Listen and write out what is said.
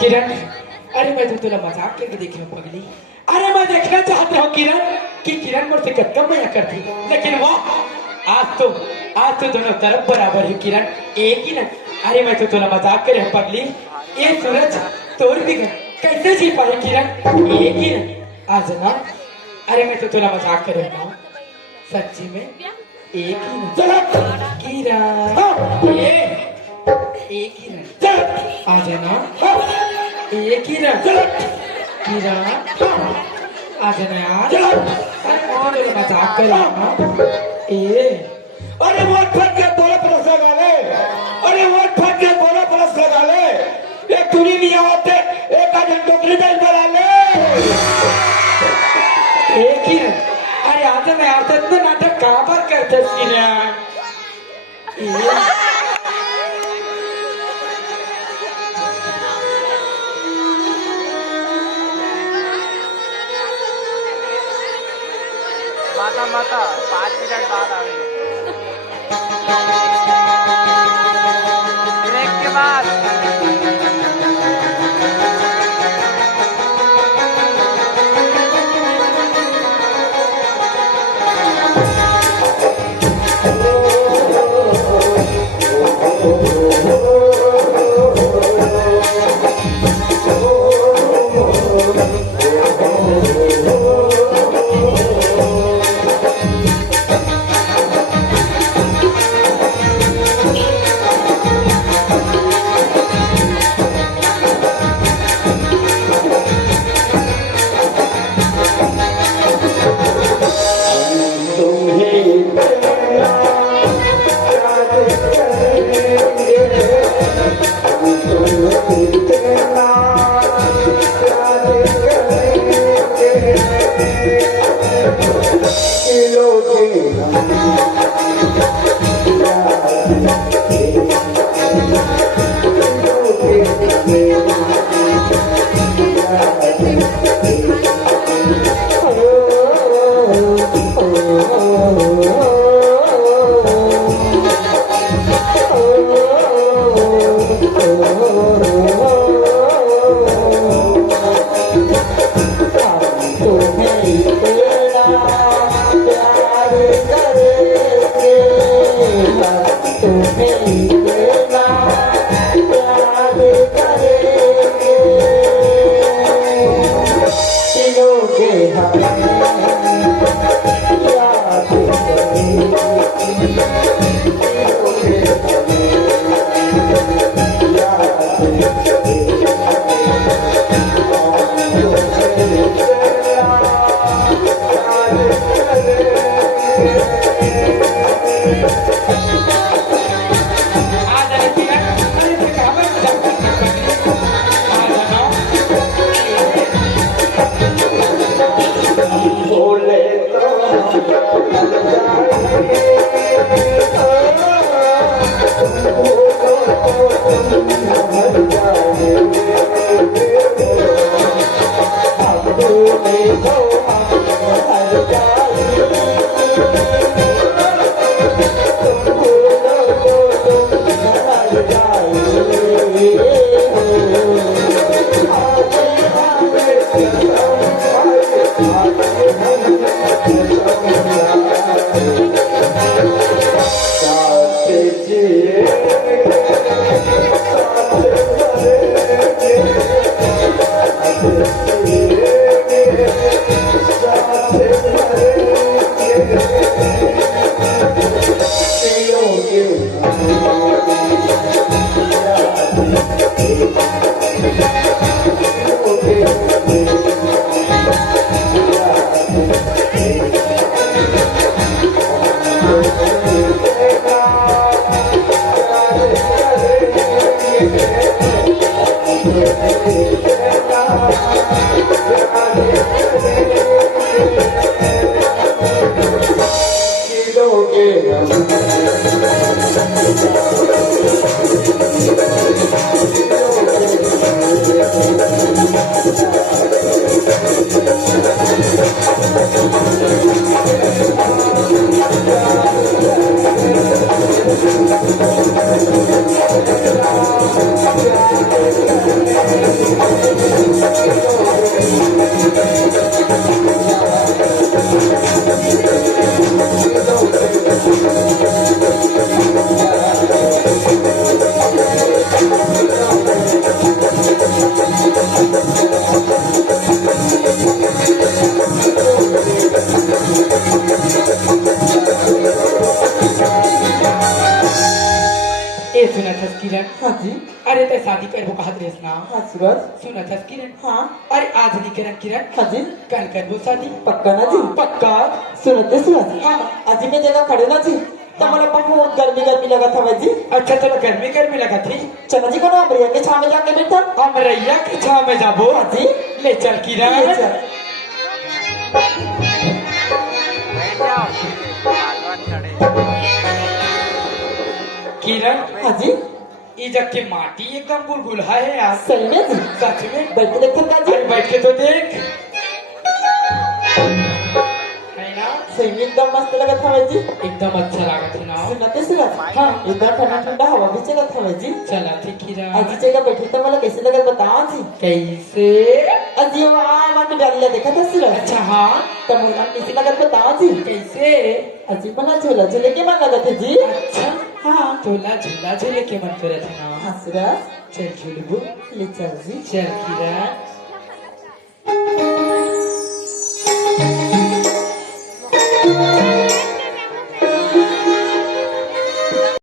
किरण, अरे मैं तो तुला मजाक करके देख रहा हूँ पगली। अरे मैं देखना चाहता हूँ किरण कि किरण मुझसे कब मया करती, लेकिन वो आज तो दोनों तरफ बराबर है किरण, एक ही ना। अरे मैं तो तुला मजाक कर रहा हूँ पगली। ये सूरज तोड़ भी कैसे जी पाए किरण, एक ही ना आज ना। अरे मैं तो तुला मजाक कर रहा हूँ, सच्ची में एक ही ना। किरण एक ही ना, आ जाना एक ही ना। कीरा आ जाना यार, अरे मजाक कर रहा हूँ। अरे वोट फट के बोला परस लगा ले, अरे वोट फट के बोला परस लगा ले, एक चुनी नहीं होते एक आदमी टोकरी में बना ले। एक ही ना, अरे आ जाना यार, तो नाटक कहाँ पर करते कीरा। माता 5 मिनट बाद आएंगे, ब्रेक के बाद। ए सुना था किरण हाँ जी अरे ते शादी करबो कहत रेस ना हाँ सूरज सुना था किरण हाँ अरे आज नहीं करन किरण हाँ जी कल करबो शादी पक्का ना जी पक्का सुनते सूरज हाँ आज मैं जगह खड़े ना जी तो मला बहुत गर्मी गर्मी लगा था भाई जी अच्छा चलो गर्मी गर्मी लगा थी चलो जी को ना अमरिया के छाव में जाके बैठा हम रैया के छाव में जाबो हाँ जी ले चल किरण ले चल। बैठ जाओ भगवान खड़े किरण हाँ जी ये जग की माटी एकदम गुलगुला है यार सही में जी सच में बैठ के देखो का जी अरे बैठ के तो देख है ना सही में एकदम मस्त लगा था भाई जी एकदम अच्छा लगा था ना सुनते सूरज हाँ एकदम ठंडा ठंडा हवा भी चला था भाई जी चला थी किरण आज जगह बैठी तो मला कैसे लगा बताओ जी कैसे अजी वहाँ मैं डालिया देखा था सूरज अच्छा हाँ तो मुझे कैसे लगा बताओ जी कैसे अजी बना झूला झूले के मन लगा थे जी अच्छा हाँ तोला झूला झूले के मन करे थे ना हाँ सूरज चल झूलबू ले चल जी चल किरण